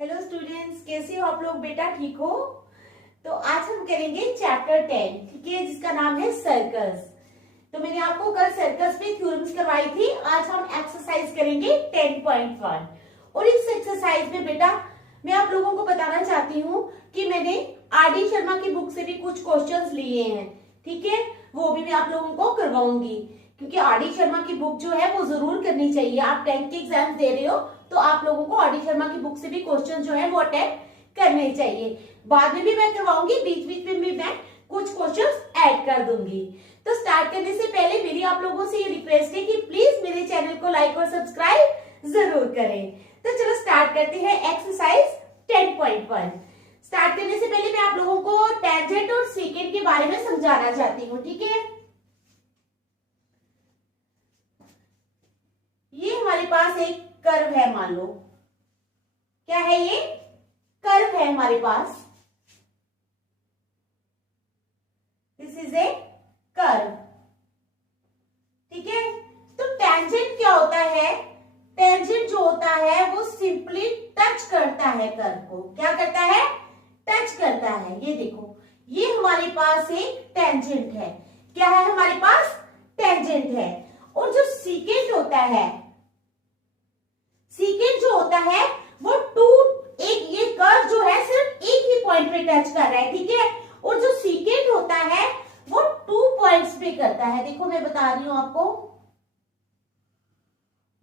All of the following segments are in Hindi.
हेलो स्टूडेंट्स, कैसे हो आप लोग? बेटा ठीक हो? तो आज हम करेंगे चैप्टर 10, ठीक है, जिसका नाम है सर्कस। तो मैंने आपको कल सर्कस में थ्योरम्स करवाई थी। आज हम एक्सरसाइज करेंगे 10.1 और इस एक्सरसाइज में बेटा मैं आप लोगों को बताना चाहती हूँ कि मैंने आर.डी. शर्मा की बुक से भी कुछ क्वेश्चंस लिए हैं, ठीक है। वो भी मैं आप लोगों को करवाऊंगी क्योंकि आर.डी. शर्मा की बुक जो है वो जरूर करनी चाहिए। आप 10th के एग्जाम दे रहे हो तो आप लोगों को आर.डी. शर्मा की बुक से भी क्वेश्चन जो है वो अटेम्प्ट करने चाहिए। बाद में भी मैं करवाऊंगी, बीच बीच में भी मैं कुछ क्वेश्चंस ऐड कर दूंगी। तो स्टार्ट करने से पहले मेरी आप लोगों से ये रिक्वेस्ट है कि प्लीज मेरे चैनल को लाइक और सब्सक्राइब जरूर करें। तो चलो स्टार्ट करते हैं एक्सरसाइज 10.1। स्टार्ट करने से पहले मैं आप लोगों को टेंजेंट और सीकेंट के बारे में समझाना चाहती हूँ, ठीक है। ये हमारे पास एक कर्व है, मान लो। क्या है ये? कर्व है हमारे पास। दिस इज ए कर्व, ठीक है। तो टेंजेंट क्या होता है? टेंजेंट जो होता है वो सिंपली टच करता है कर्व को। क्या करता है? टच करता है। ये देखो, ये हमारे पास एक टेंजेंट है। क्या है हमारे पास? टेंजेंट है। और जो सीकेंट होता है, सीकेंट जो होता है वो ये कर्व जो है सिर्फ एक ही पॉइंट पे टच कर रहा है, ठीक है। और जो सीकेंट होता है वो 2 पॉइंट्स पे करता है। देखो मैं बता रही हूं आपको,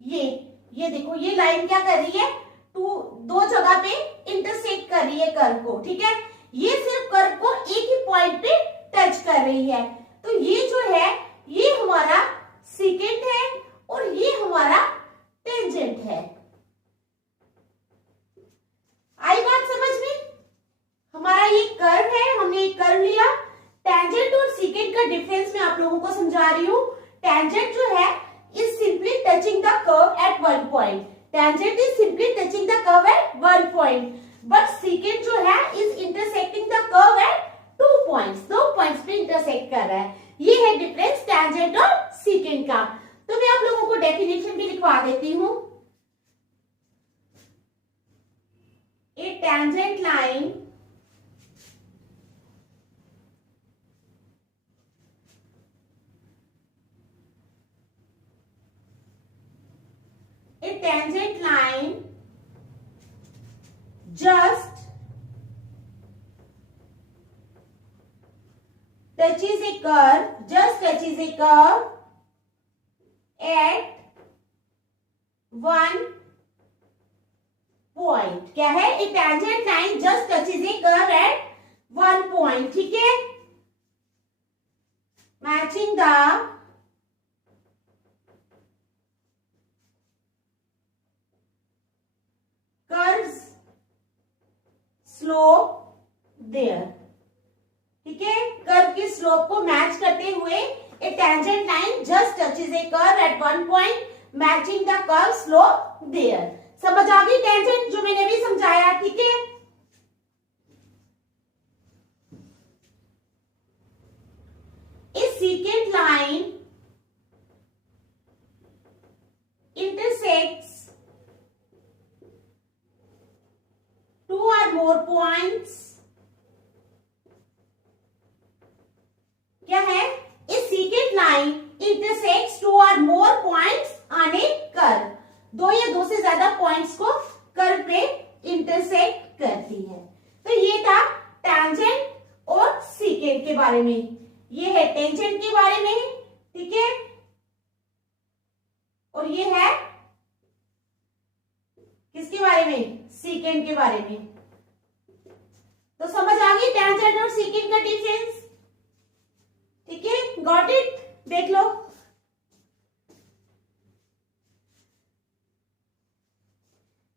ये देखो, ये लाइन क्या कर रही है? दो जगह पे इंटरसेक्ट कर रही है कर्व को, ठीक है। ये सिर्फ कर्व को एक ही पॉइंट पे टच कर रही है। तो ये जो है ये हमारा सीकेंट है और ये हमारा टेंजेंट है। आई बात समझ में? हमारा ये कर्व है, हमने एक कर्व लिया। टेंजेंट और सीकेंट का डिफरेंस मैं आप लोगों को समझा रही हूँ। टेंजेंट जो है is simply touching the curve at one point. Tangent is simply touching the curve at one point, but secant जो है is intersecting the curve at 2 points. 2 points पे इंटरसेक्ट कर रहा है। ये है डिफरेंस टेंजेंट और सीकेंट का। तो मैं आप लोगों को डेफिनेशन भी लिखवा देती हूँ। A tangent line just touches a curve at one point। क्या है? A tangent line just touches a curve at one point, ठीक है। Matching the curve's slope there, ठीक है। कर्व की स्लोप को मैच करते हुए a tangent line just touches a curve at one point matching the curve slope there. समझ आ गई टेंजेंट जो मैंने भी समझाया, ठीक है। A secant line intersects 2 or more points। क्या है? इस secant line intersects 2 or more points on a curve। 2 या 2 से ज्यादा पॉइंट्स को कर्व पे इंटरसेक्ट करती है। तो ये था टेंजेंट और सीकेंट के बारे में। ये है टेंजेंट के बारे में, ठीक है। और ये है किसके बारे में? सीकेंट के बारे में। तो समझ आ गई टेंजेंट और सीकेंट का डिफरेंस, ठीक है। Got it? देख लो।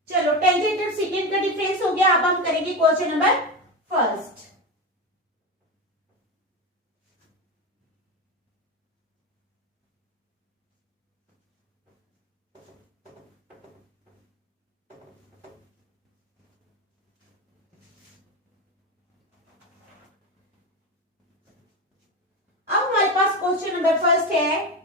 चलो, टेंजेंट और सीकेंट का डिफरेंस हो गया। अब हम करेंगे क्वेश्चन नंबर फर्स्ट। अब हमारे पास क्वेश्चन नंबर फर्स्ट है,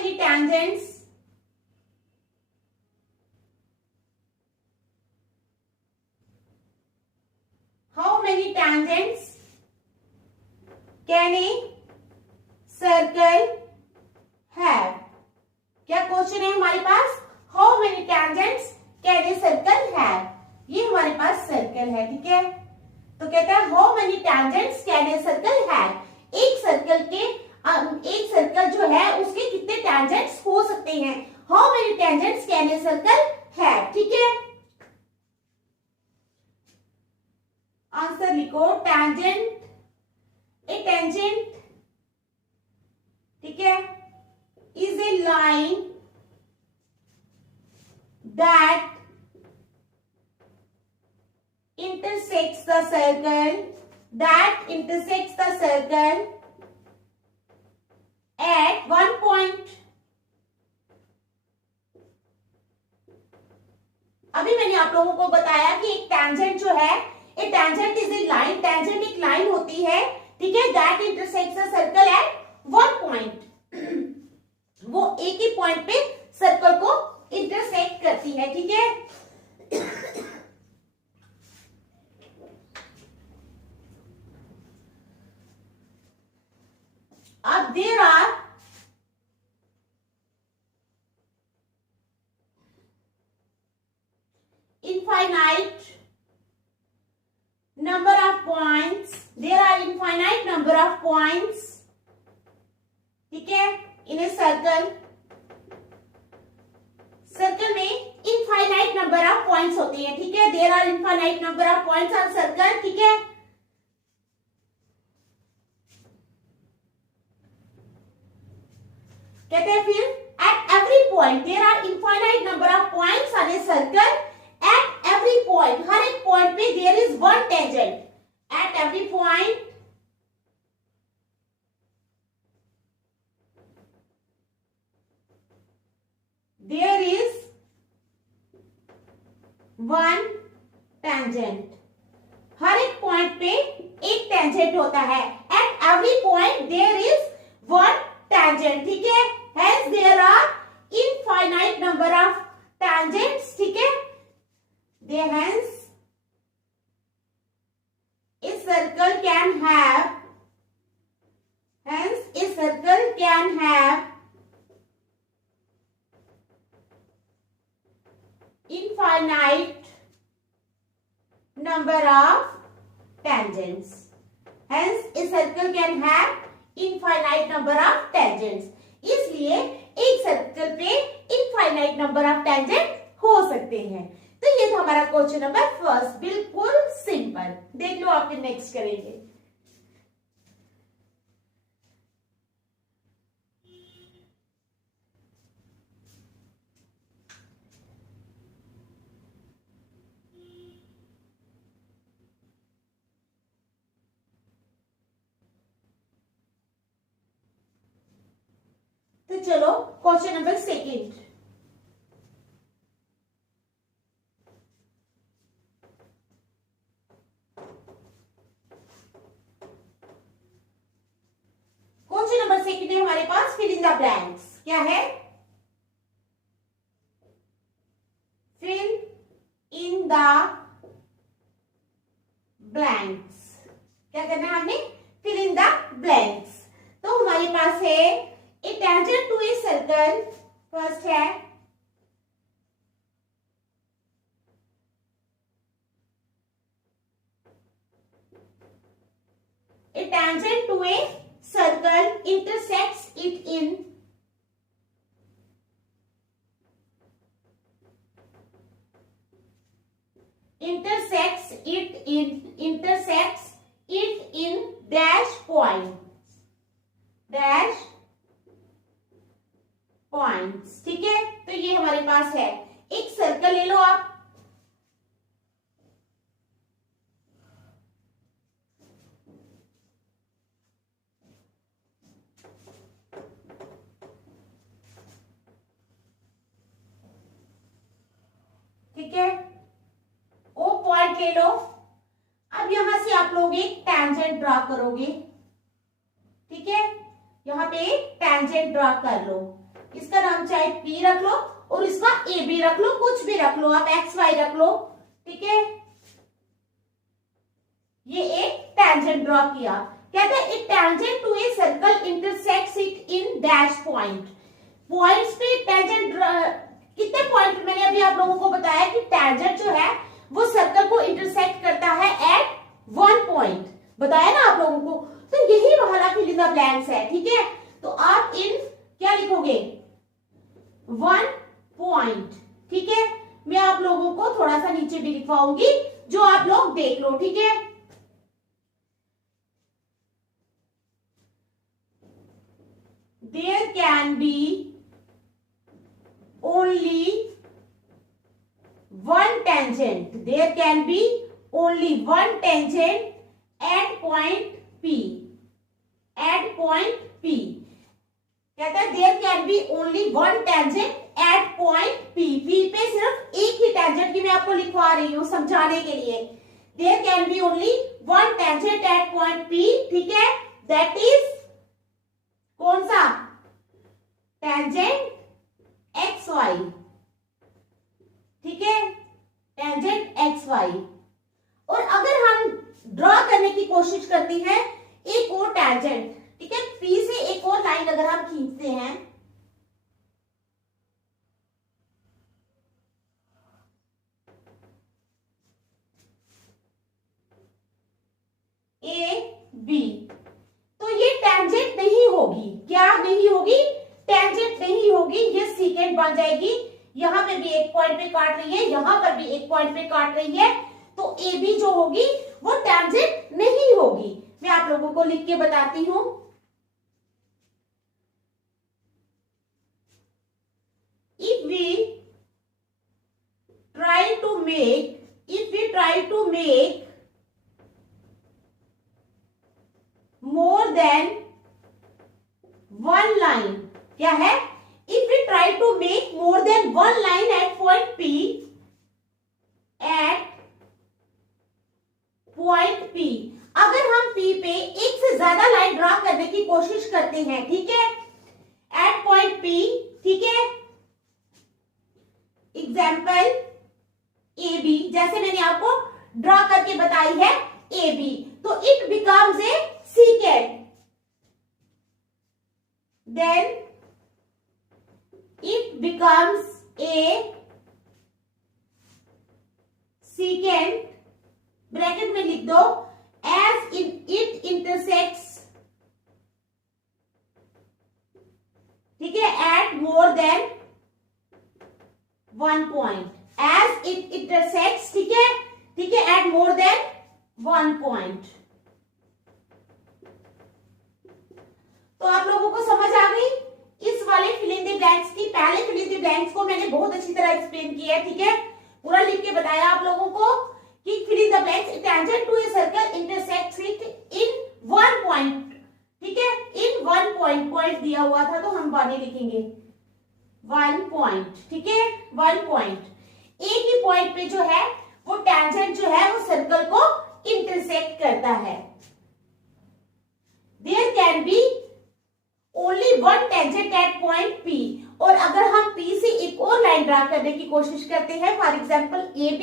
many tangents can a circle have? क्या क्वेश्चन है हमारे पास? How many tangents can a circle have? ये हमारे पास सर्कल है, ठीक है। तो कहता है how many tangents can a circle have? एक सर्कल जो है उसके कितने tangents हो सकते हैं? How many tangents can a circle have? ठीक है, आंसर लिखो। tangent, a tangent, ठीक है, is a line that intersects the circle at one point. अभी मैंने आप लोगों को बताया कि एक tangent जो है, a tangent is a line, tangent एक लाइन होती है, ठीक है, that intersects the circle at one point. वो एक ही पॉइंट पे सर्कल को इंटरसेक्ट करती है, ठीक है। अब there are infinite number of points, ठीक है, इन ए सर्कल में इनफाइनाइट नंबर ऑफ पॉइंट्स होते हैं, ठीक है। There are infinite number of points on circle, ठीक है। कहते हैं फिर at every point there are infinite number of points on a circle, at every point, हर एक पॉइंट पे there is one tangent, at every point there is one tangent, हर एक पॉइंट पे एक टेंजेंट होता है। At every point there is one tangent, ठीक है। Hence there are infinite number of tangents, ठीक है। Hence a circle can have infinite number of tangents. Hence a circle can have infinite number of tangents. इसलिए एक सर्कल पे इनफाइनाइट नंबर ऑफ टेंजेंट हो सकते हैं। तो ये था हमारा क्वेश्चन नंबर फर्स्ट, बिल्कुल सिंपल। देख लो आप फिर नेक्स्ट करेंगे। तो चलो question number second. Question number second है हमारे पास फिल इन द ब्लैंक्स। क्या है? Fill in the blanks. क्या करना है हमने? Fill in the blanks. तो हमारे पास है a tangent to a circle, first है a tangent to a circle intersects it in dash points, ठीक है। तो ये हमारे पास है, एक सर्कल ले लो आप, ठीक है, ओ पॉइंट ले लो। अब यहां से आप लोग एक टैंजेंट ड्रा करोगे, ठीक है, यहां पे एक टैंजेंट ड्रा कर लो। इसका नाम चाहे P रख लो और इसका AB रख लो, कुछ भी रख लो आप, XY रख लो, ठीक है। ये एक टेंजेंट ड्रॉ किया। कहता है it tangent to a circle intersects it in dash point. Points पे टेंजेंट, कितने पॉइंट मैंने अभी आप लोगों को बताया कि टेंजेंट जो है वो सर्कल को इंटरसेक्ट करता है एट 1 पॉइंट, बताया ना आप लोगों को। तो यही वाला फिल इन द ब्लैंक्स है, ठीक है। तो आप इन क्या लिखोगे, 1 पॉइंट, ठीक है। मैं आप लोगों को थोड़ा सा नीचे भी लिखवाऊंगी जो आप लोग देख लो, ठीक है। There can be only one tangent. There can be only one tangent at point P. At point P. कहता है there can be only one tangent at point P. P पे सिर्फ एक ही tangent की मैं आपको लिखवा रही हूँ समझाने के लिए। There can be only one tangent at point P, ठीक है। That is कौन सा, टेंजेंट XY, ठीक है, टेंजेंट XY। और अगर हम ड्रॉ करने की कोशिश करते हैं एक और टेंजेंट, ठीक है, P से एक और लाइन अगर हम खींचते हैं, AB, तो ये टेंजेंट नहीं होगी, क्या नहीं होगी, टेंजेंट नहीं होगी, ये सीकेंट बन जाएगी। यहां पे भी एक पॉइंट पे काट रही है, यहां पर भी एक पॉइंट पे काट रही है, तो AB जो होगी वो टेंजेंट नहीं होगी। मैं आप लोगों को लिख के बताती हूं। If we try to make more than one line, क्या है, if we try to make more than one line at point P, अगर हम P पे एक से ज्यादा लाइन ड्रॉ करने की कोशिश करते हैं, ठीक है, एट पॉइंट P, ठीक है, एग्जाम्पल AB, जैसे मैंने आपको ड्रॉ करके बताई है AB, तो it becomes a secant, then it becomes a secant, bracket में लिख दो, as it intersects, ठीक है, at more than 1 point, as it intersects, ठीक है, ठीक है, at more than 1 point। तो आप लोगों को समझ आ गई इस वाले फिल इन द ब्लैंक्स की। पहले फिल इन द ब्लैंक्स को मैंने बहुत अच्छी तरह एक्सप्लेन किया है, ठीक है, पूरा लिख के बताया आप लोगों को कि fill in the blanks, tangent to a circle intersects it in 1 point, ठीक है, इन 1 पॉइंट, पॉइंट दिया हुआ था तो हम 1 लिखेंगे, 1 पॉइंट, ठीक है, 1 पॉइंट, एक ही पॉइंट पे जो है वो टेंजेंट जो है वो सर्कल को इंटरसेक्ट करता है। There can be only one tangent at point P, और अगर हम P से एक और लाइन ड्रा करने की कोशिश करते हैं, for example AB,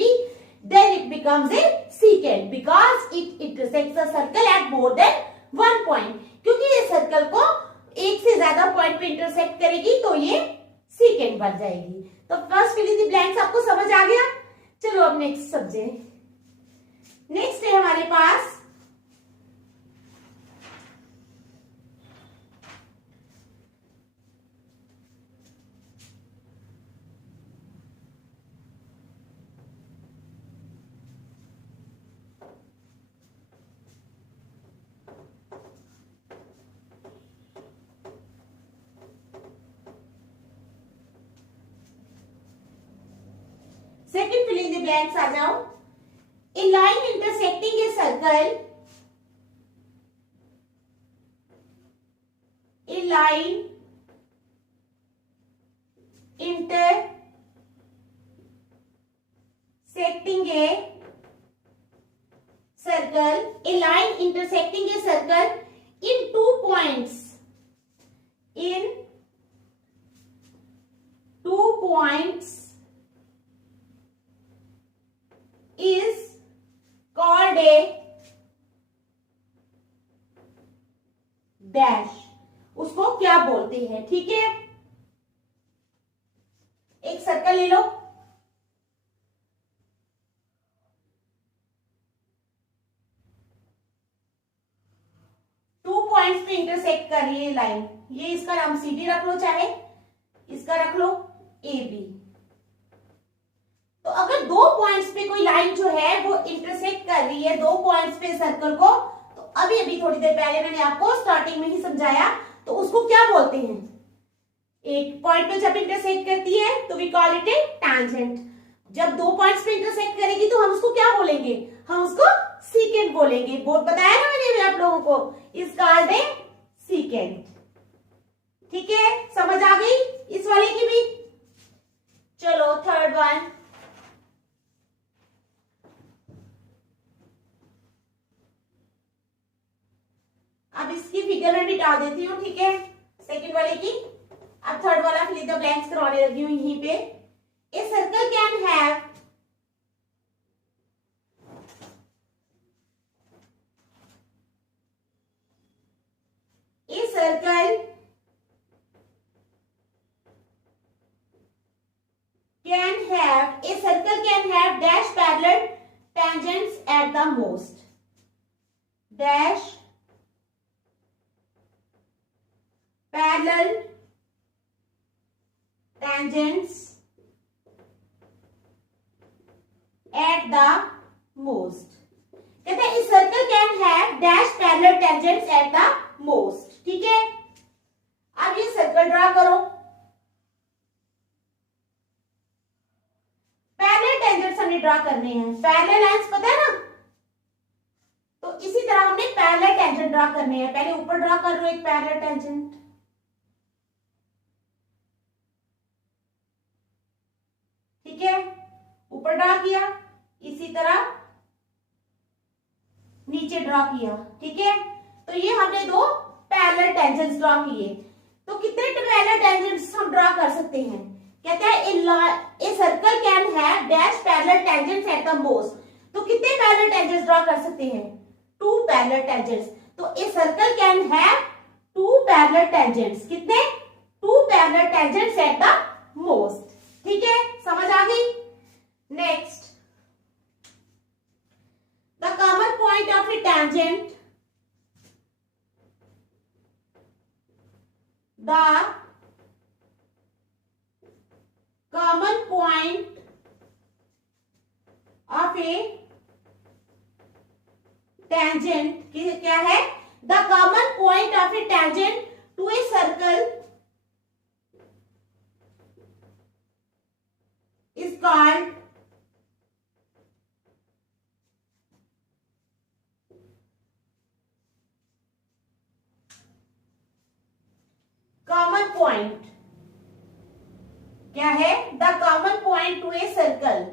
then it becomes a secant because it intersects a circle at more than 1 point, क्योंकि ये सर्कल को एक से ज्यादा पॉइंट पे इंटरसेक्ट करेगी तो ये secant बन जाएगी। तो first fill in the blanks आपको समझ आ गया। चलो अब नेक्स्ट सब्जेक्ट, नेक्स्ट है हमारे पास second fill in the blanks आ जाओ। A line intersecting a circle, a line intersecting a circle, a line intersecting a circle in 2 points, in dash, उसको क्या बोलते हैं। ठीक है, एक सर्कल ले लो, टू पॉइंट्स पे इंटरसेक्ट कर रही है लाइन, ये इसका नाम सी डी रख लो, चाहे इसका रख लो ए बी। तो अगर दो पॉइंट्स पे कोई लाइन जो है वो इंटरसेक्ट कर रही है दो पॉइंट्स पे सर्कल को, तो अभी अभी थोड़ी देर पहले मैंने आपको स्टार्टिंग में ही समझाया, तो उसको क्या बोलते हैं। एक पॉइंट पे जब इंटरसेक्ट करती है तो we call it a tangent. जब दो पॉइंट्स पे इंटरसेक्ट करेगी तो हम उसको क्या बोलेंगे, हम उसको सीकेंट बोलेंगे। वो बताया ना मैंने अभी आप लोगों को, इज कॉल्ड ए सीकेंट। ठीक है, समझ आ गई इस वाले की भी। चलो थर्ड वन, अब इसकी फिगर में मिटा देती हूँ। ठीक है, सेकंड वाले की। अब थर्ड वाला फिल इन द ब्लैंक्स करवाने लगी हूँ यहीं पे। ए circle can have can have dash parallel tangents at the most. Dash parallel tangents at the most. कहते हैं इस circle can have dash parallel tangents at the most. ठीक है, अब ये सर्कल ड्रा करो. पैरेलल टेंजेंट्स हमने ड्रा करने हैं. पैरेलल लाइंस पता है ना, तो इसी तरह हमने पैरेलल टेंजेंट ड्रा करने हैं. पहले ऊपर ड्रा कर लो एक पैरेलल टेंजेंट. ठीक है, ऊपर ड्रा किया, इसी तरह नीचे ड्रा किया. ठीक है, तो ये हमने दो पैरेलल टेंजेंट्स ड्रा किए. तो कितने पैरेलल टेंजेंट्स हम ड्रा कर सकते हैं? कहते हैं a circle can have dash parallel tangents at the most. तो कितने पैरेलल टेंजेंट्स ड्रा कर सकते हैं? Two parallel tangents. तो a circle can have two parallel tangents. कितने? Two parallel tangents at the most. ठीक है, समझ आ गई. Next, the common point of a tangent, the common point of a tangent क्या है? The common point of a tangent to a circle is called common point. क्या है? The common point two a circle.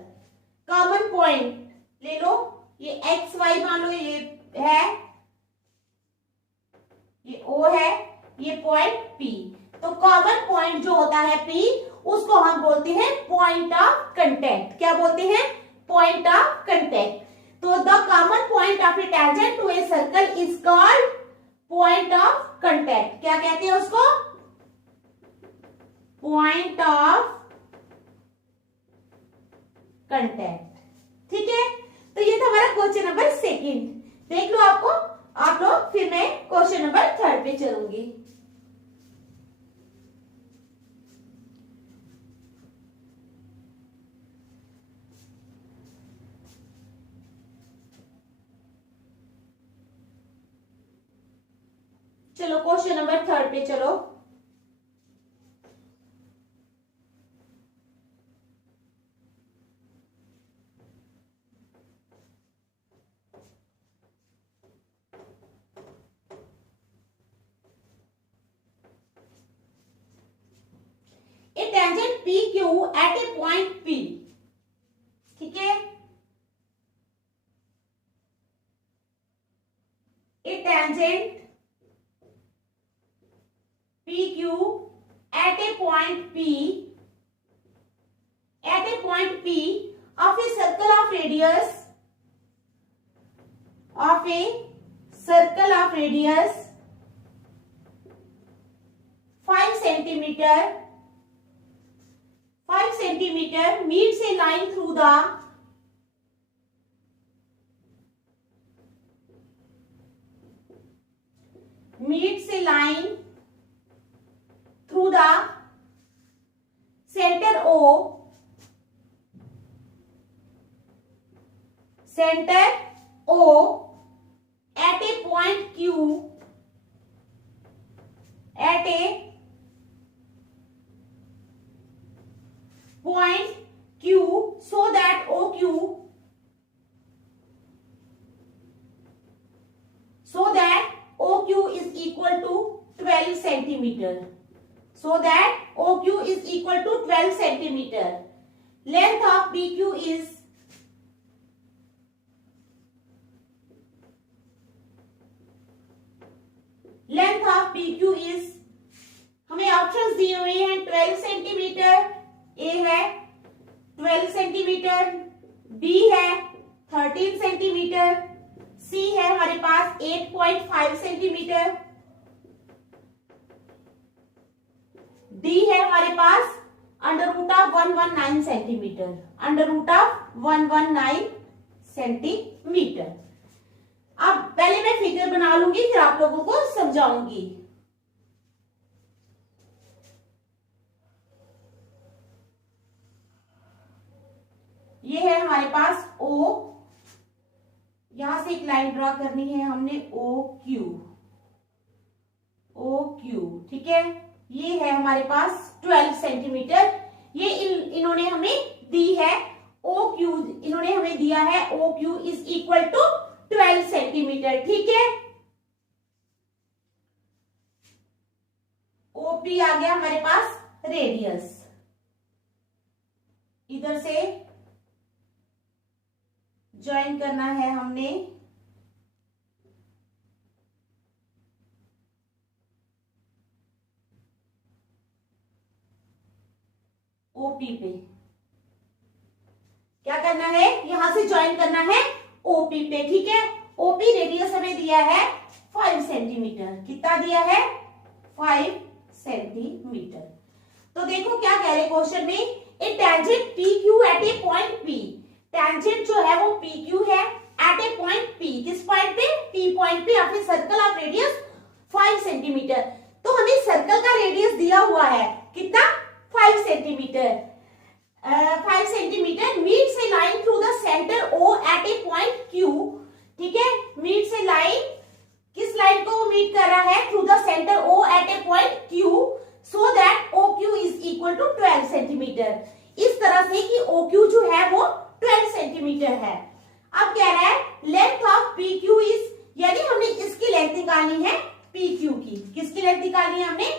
Common point ले लो, ये एक्स वाई मान लो, ये है, ये ओ है, ये पॉइंट पी. तो कॉमन पॉइंट जो होता है पी, उसको हम बोलते हैं पॉइंट ऑफ कंटेक्ट. क्या बोलते हैं? Point of contact. तो the common point of a tangent to a circle is called point of contact. क्या कहते हैं उसको? Point of contact. ठीक है, तो ये था हमारा क्वेश्चन नंबर सेकंड. देख लो आपको, आप लोग. फिर मैं क्वेश्चन नंबर थर्ड पे चलूंगी. चलो क्वेश्चन नंबर थर्ड पे चलो. A tangent PQ at a point P. ठीक है, a tangent PQ at a point P, at a point P of a circle of radius, of a circle of radius centimetre 5 centimetre meets a line through the center O at a point Q so that OQ is equal to 12 centimeter. So that OQ is equal to 12 centimeter. Length of PQ is हमें ऑप्शंस दिए हुए हैं 12 सेंटीमीटर ए है 12 सेंटीमीटर, बी है 13 सेंटीमीटर, सी है हमारे पास 8.5 सेंटीमीटर, डी है हमारे पास under root of 119 centimetre, under root of 119 centimetre. अब पहले मैं फिगर बना लूंगी फिर आप लोगों को समझाऊंगी। ये है हमारे पास O, यहां से एक लाइन ड्रॉ करनी है हमने OQ, ठीक है। ये है हमारे पास 12 सेंटीमीटर, ये इन्होंने हमें दी है OQ, इन्होंने हमें दिया है OQ is equal to 12 centimetre, ठीक है। OP आ गया हमारे पास रेडियस, इधर से ज्वाइन करना है हमने OP पे, क्या करना है यहां से ज्वाइन करना है OP पे, ठीक है। OP रेडियस हमें दिया है 5 सेंटीमीटर, कितना दिया है 5 सेंटीमीटर। तो देखो क्या कह रहे क्वेश्चन में, ए tangent PQ eight a point P, tangent जो है वो PQ है एट ए पॉइंट P, किस पॉइंट पे P पॉइंट पे, अपने सर्कल ऑफ रेडियस 5 सेंटीमीटर। तो हमें सर्कल का रेडियस दिया हुआ है कितना 5 centimetre, 5 centimetre meets a line through the centre O at a point Q, ठीक है। मीट्स ए लाइन, किस लाइन को वो मीट कर रहा है, through the centre O at a point Q so that OQ is equal to 12 centimetre, इस तरह से कि OQ जो है वो 12 सेंटीमीटर है। अब कह रहा है लेंथ ऑफ PQ इज, यानी हमने इसकी लेंथ निकालनी है PQ की, किसकी लेंथ निकालनी है हमने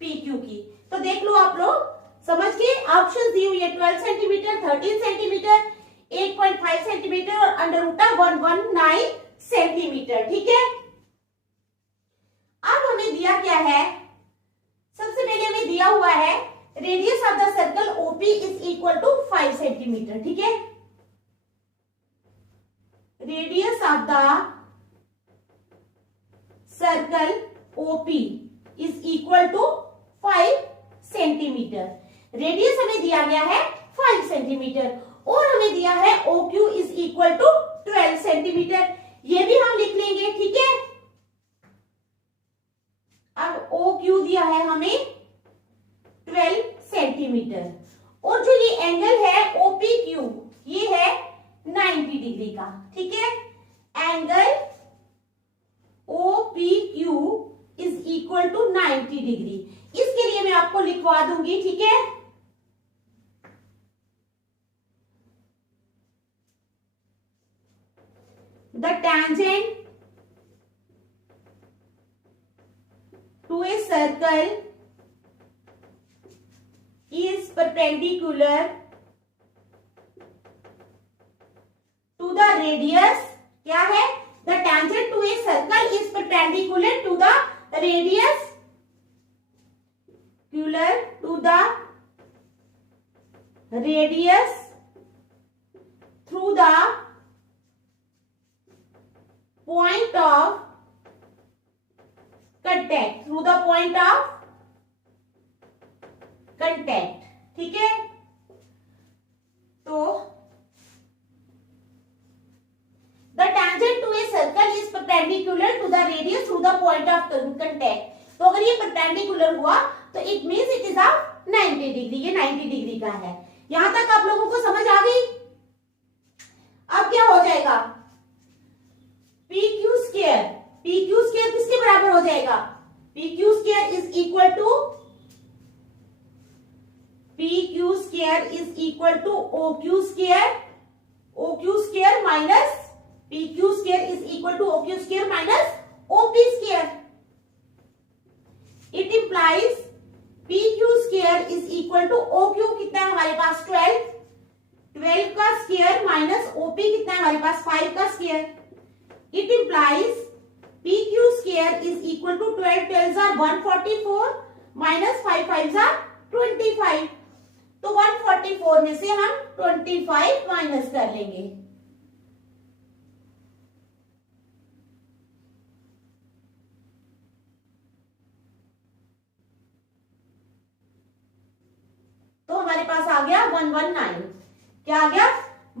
PQ की। तो देख लो आप लोग समझ के, ऑप्शन दी हुई है 12 सेंटीमीटर, 13 सेंटीमीटर, 8.5 सेंटीमीटर और अंडर रूट ऑफ 119 सेंटीमीटर, ठीक है। अब हमें दिया क्या है, सबसे पहले हमें दिया हुआ है radius of the circle OP is equal to 5 centimetre, ठीक है। Radius of the circle OP is equal to 5 centimetre, radius हमें दिया गया है 5 सेंटीमीटर और हमें दिया है OQ is equal to 12 centimetre, ये भी हम लिख लेंगे, ठीक है। अब OQ दिया है हमें 12 सेंटीमीटर और जो ये एंगल है OPQ ये है 90 डिग्री का, ठीक है। Angle OPQ is equal to 90 degree, इसके लिए मैं आपको लिखवा दूंगी, ठीक है। The tangent to a circle is perpendicular to the radius, क्या है, the tangent to a circle is perpendicular to the radius, through the point of contact, through the point of contact, ठीक है। तो the tangent to a circle is perpendicular to the radius through the point of contact. तो अगर ये परपेंडिकुलर हुआ तो it means it is of 90 degree, ये 90 डिग्री का है। यहां तक आप लोगों को समझ आ गई। अब क्या हो जाएगा, P Q square, P Q square किसके बराबर हो जाएगा, P Q square is equal to, P Q square is equal to O Q square, O Q square minus P Q square is equal to O Q square minus OP square. It implies P Q square is equal to O Q कितना है हमारे पास 12, 12 का स्क्वायर माइनस ओपी कितना है हमारे पास 5 का square. It implies P Q square is equal to 12 12 are 144 minus 5 5 are 25। तो 144 में से हम 25 माइनस कर लेंगे। तो हमारे पास आ गया 119। क्या आ गया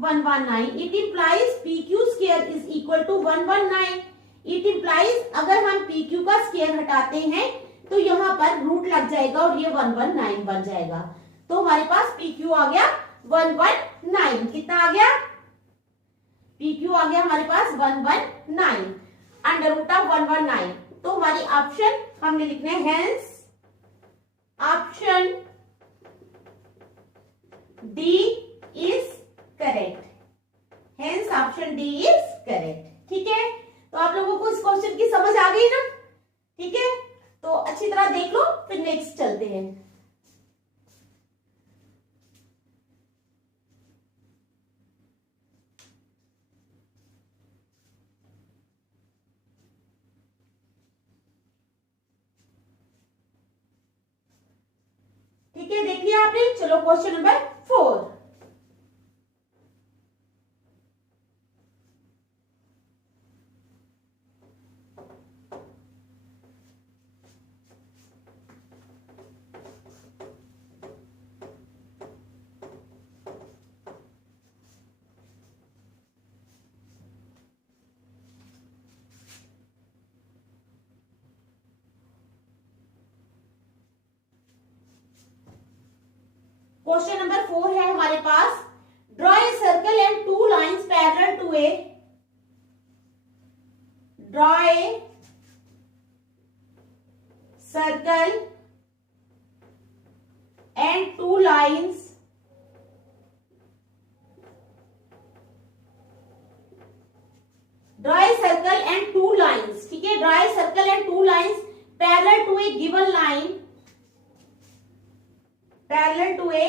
119। It implies P Q square is equal to 119। It implies अगर हम पी क्यू का स्क्वायर हटाते हैं तो यहां पर रूट लग जाएगा और ये 119 बन जाएगा। तो हमारे पास पी क्यू आ गया 119। कितना आ गया, पी क्यू आ गया हमारे पास 119 अंडर रूट ऑफ 119। तो हमारी ऑप्शन हमने लिखना है hence option D is correct, hence option D is correct. ठीक है, तो आप लोगों को इस क्वेश्चन की समझ आ गई ना। ठीक है, तो अच्छी तरह देख लो, फिर नेक्स्ट चलते हैं। ठीक है, देख लिया आपने। चलो क्वेश्चन नंबर 4। क्वेश्चन नंबर 4 है हमारे पास, draw a circle and two lines parallel to a, draw a circle and two lines draw a circle and two lines. ठीक है, draw a circle and two lines parallel to a given line, parallel to a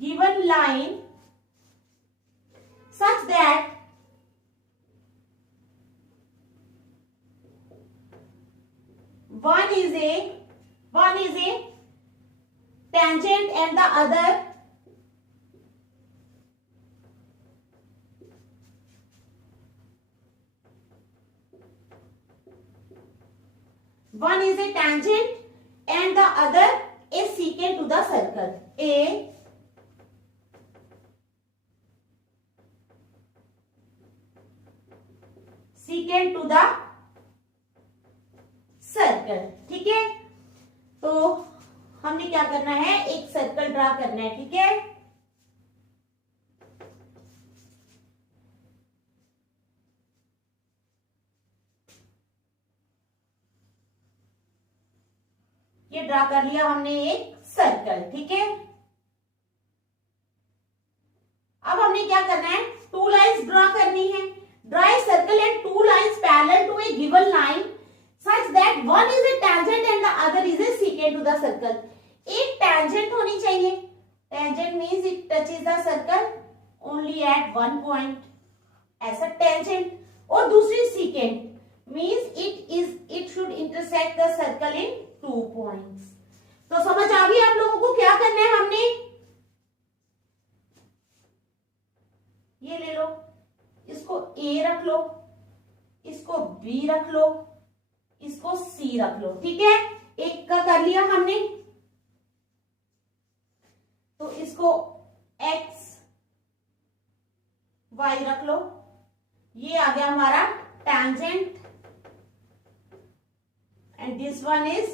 given line such that one is a tangent and the other one is a tangent and the other is secant to the circle. A secant to the circle. ठीक है, तो हमने क्या करना है, एक सर्कल ड्रा करना है। ठीक है, ये ड्रा कर लिया हमने एक सर्कल। ठीक है, अब हमने क्या करना है, टू लाइंस ड्रा करनी है। Draw a circle and two lines parallel to a given line such that one is a tangent and the other is a secant to the circle. एक टेंजेंट होनी चाहिए, tangent means it touches the circle only at one point, ऐसा टेंजेंट। और दूसरी secant means it should intersect the circle in 2 points. तो समझ आ गई आप लोगों को क्या करना है। हमने ये ले लो, इसको ए रख लो, इसको बी रख लो, इसको सी रख लो। ठीक है, एक का कर लिया हमने, तो इसको एक्स वाई रख लो। ये आ गया हमारा tangent and this one is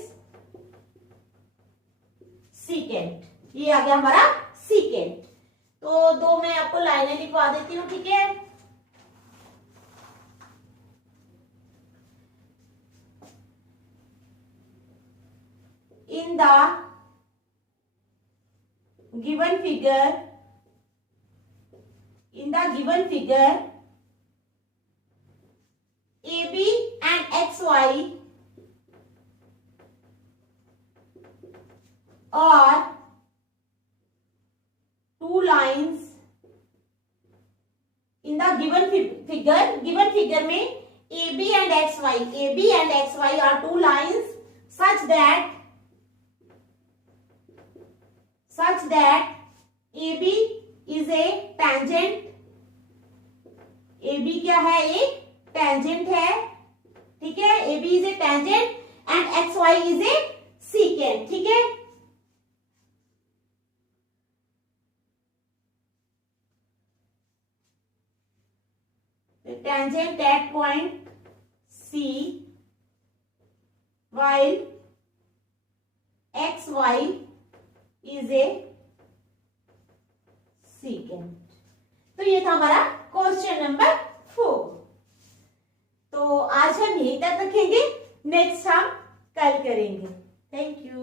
secant. ये आ गया हमारा सीकेंट। तो दो मैं आपको लाइनें लिखवा देती हूं, ठीक है। In the given figure, in the given figure, AB and XY are two lines in the given figure. Given figure में AB and XY are two lines such that AB is a tangent। AB क्या है, एक टेंजेंट है, ठीक है। AB is a tangent and XY is a secant, ठीक है। Tangent at point C while XY is a secant। तो ये था हमारा क्वेश्चन नंबर 4। तो आज हम यहीं तक रखेंगे, नेक्स्ट हम कल करेंगे। Thank you.